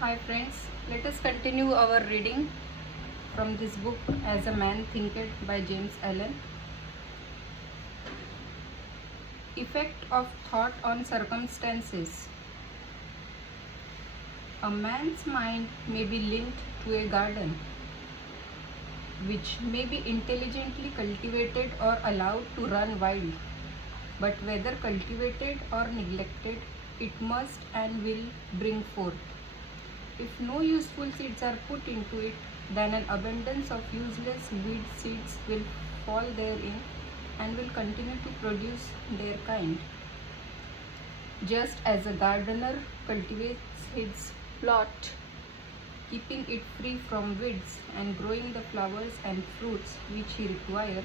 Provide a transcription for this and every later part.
Hi friends, let us continue our reading from this book As a Man Thinketh by James Allen. Effect of thought on circumstances. A man's mind may be linked to a garden, which may be intelligently cultivated or allowed to run wild. But whether cultivated or neglected, it must and will bring forth. If no useful seeds are put into it, then an abundance of useless weed seeds will fall therein and will continue to produce their kind. Just as a gardener cultivates his plot, keeping it free from weeds and growing the flowers and fruits which he requires,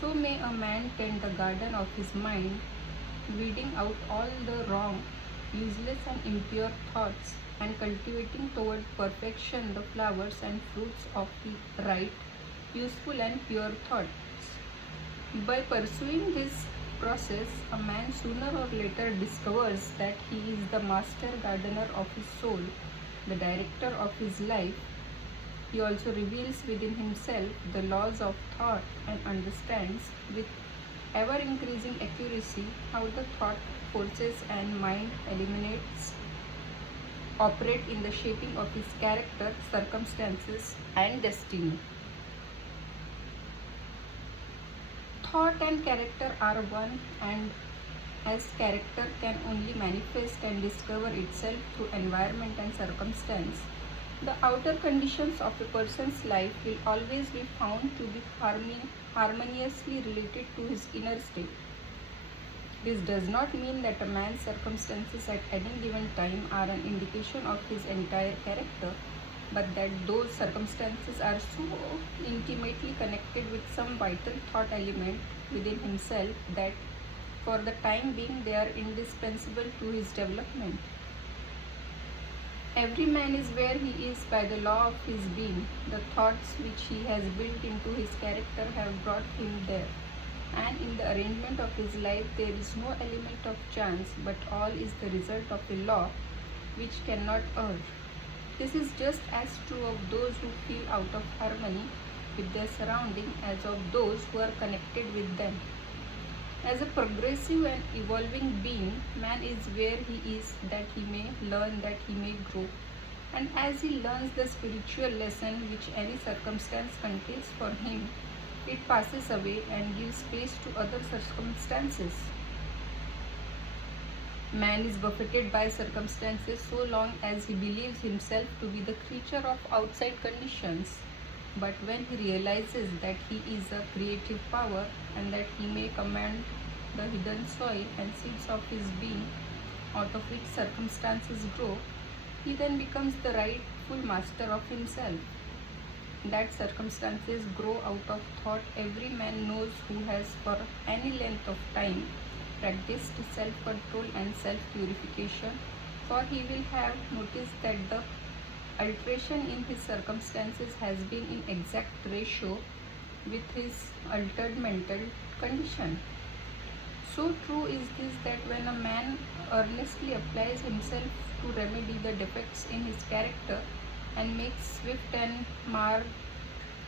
so may a man tend the garden of his mind, weeding out all the wrong, useless and impure thoughts, and cultivating toward perfection the flowers and fruits of the right, useful and pure thoughts. By pursuing this process, a man sooner or later discovers that he is the master gardener of his soul, the director of his life. He also reveals within himself the laws of thought and understands with ever increasing accuracy how the thought forces and mind eliminates operate in the shaping of his character, circumstances, and destiny. Thought and character are one, and as character can only manifest and discover itself through environment and circumstance, the outer conditions of a person's life will always be found to be harmoniously related to his inner state. This does not mean that a man's circumstances at any given time are an indication of his entire character, but that those circumstances are so intimately connected with some vital thought element within himself that for the time being they are indispensable to his development. Every man is where he is by the law of his being. The thoughts which he has built into his character have brought him there. And in the arrangement of his life there is no element of chance, but all is the result of a law which cannot err. This is just as true of those who feel out of harmony with their surrounding as of those who are connected with them. As a progressive and evolving being, man is where he is that he may learn, that he may grow. And as he learns the spiritual lesson which any circumstance contains for him, it passes away and gives space to other circumstances. Man is buffeted by circumstances so long as he believes himself to be the creature of outside conditions. But when he realizes that he is a creative power and that he may command the hidden soil and seeds of his being out of which circumstances grow, he then becomes the rightful master of himself. That circumstances grow out of thought every man knows who has for any length of time practiced self-control and self-purification, for he will have noticed that the alteration in his circumstances has been in exact ratio with his altered mental condition. So true is this that when a man earnestly applies himself to remedy the defects in his character and makes swift and marked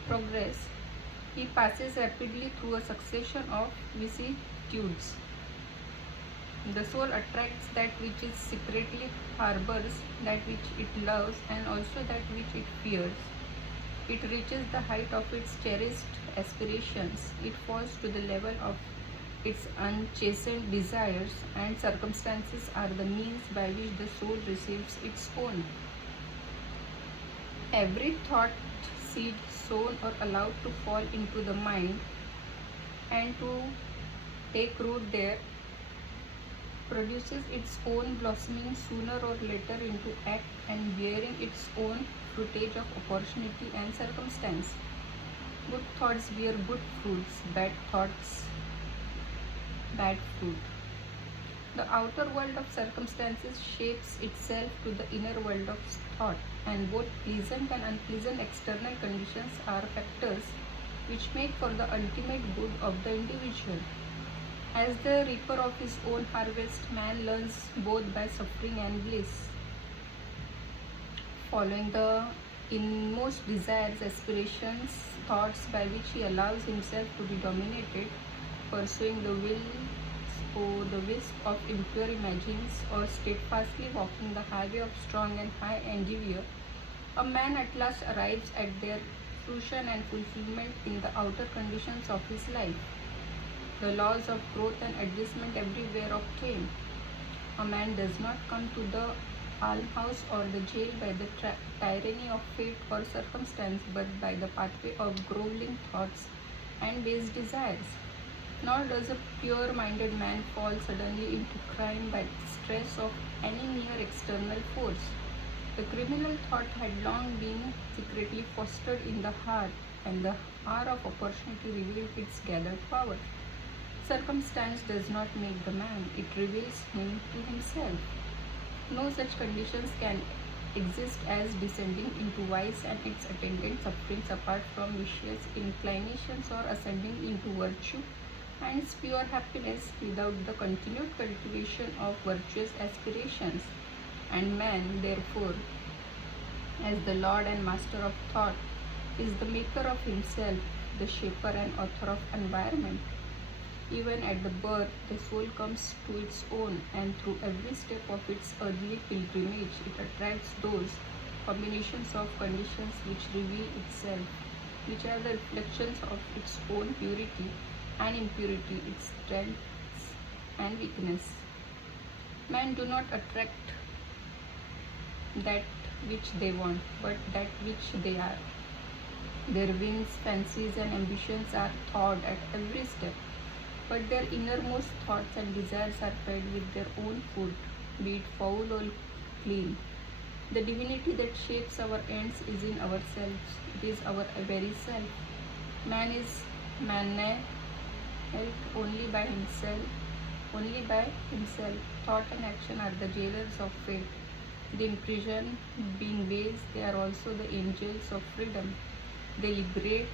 progress, he passes rapidly through a succession of vicissitudes. The soul attracts that which it secretly harbors, that which it loves, and also that which it fears. It reaches the height of its cherished aspirations. It falls to the level of its unchastened desires, and circumstances are the means by which the soul receives its own. Every thought seed sown or allowed to fall into the mind and to take root there produces its own blossoming sooner or later into act and bearing its own fruitage of opportunity and circumstance. Good thoughts bear good fruits, bad thoughts bad fruit. The outer world of circumstances shapes itself to the inner world of thought, and both pleasant and unpleasant external conditions are factors which make for the ultimate good of the individual. As the reaper of his own harvest, man learns both by suffering and bliss. following the inmost desires, aspirations, thoughts by which he allows himself to be dominated, pursuing the wills or the wisp of impure imaginings, or steadfastly walking the highway of strong and high endeavor, a man at last arrives at their fruition and fulfillment in the outer conditions of his life. The laws of growth and adjustment everywhere obtain. A man does not come to the almhouse or the jail by the tyranny of fate or circumstance, but by the pathway of groveling thoughts and base desires. Nor does a pure-minded man fall suddenly into crime by the stress of any mere external force. The criminal thought had long been secretly fostered in the heart, and the hour of opportunity revealed its gathered power. Circumstance does not make the man, it reveals him to himself. No such conditions can exist as descending into vice and its attendant sufferings apart from vicious inclinations, or ascending into virtue and its pure happiness without the continued cultivation of virtuous aspirations. And man, therefore, as the Lord and Master of thought, is the maker of himself, the shaper and author of environment. Even at the birth, the soul comes to its own, and through every step of its earthly pilgrimage, it attracts those combinations of conditions which reveal itself, which are the reflections of its own purity and impurity, its strengths and weakness. Men do not attract that which they want, but that which they are. Their whims, fancies, and ambitions are thawed at every step, but their innermost thoughts and desires are fed with their own food, be it foul or clean. The divinity that shapes our ends is in ourselves, it is our very self. Man is man only by himself, only by himself. Thought and action are the jailers of fate. The imprisoned being base, they are also the angels of freedom. They liberate,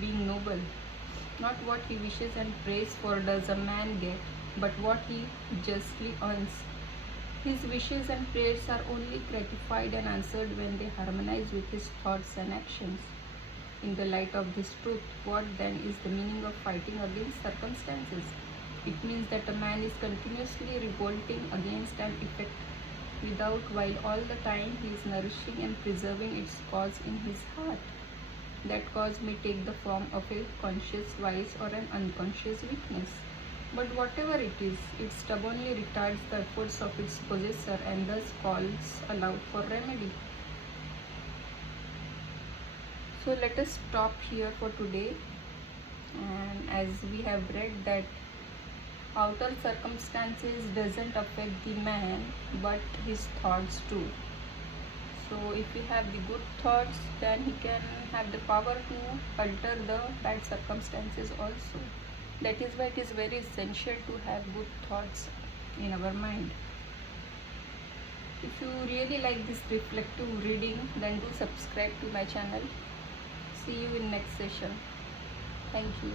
being noble. Not what he wishes and prays for does a man get, but what he justly earns. His wishes and prayers are only gratified and answered when they harmonize with his thoughts and actions. In the light of this truth, what then is the meaning of fighting against circumstances? It means that a man is continuously revolting against an effect without, while all the time he is nourishing and preserving its cause in his heart. That cause may take the form of a conscious vice or an unconscious weakness. But whatever it is, it stubbornly retards the efforts of its possessor and thus calls aloud for remedy. So let us stop here for today. And as we have read that outer circumstances doesn't affect the man, but his thoughts too. So if we have the good thoughts, then he can have the power to alter the bad circumstances also. That is why it is very essential to have good thoughts in our mind. If you really like this reflective reading, then do subscribe to my channel. See you in next session. Thank you.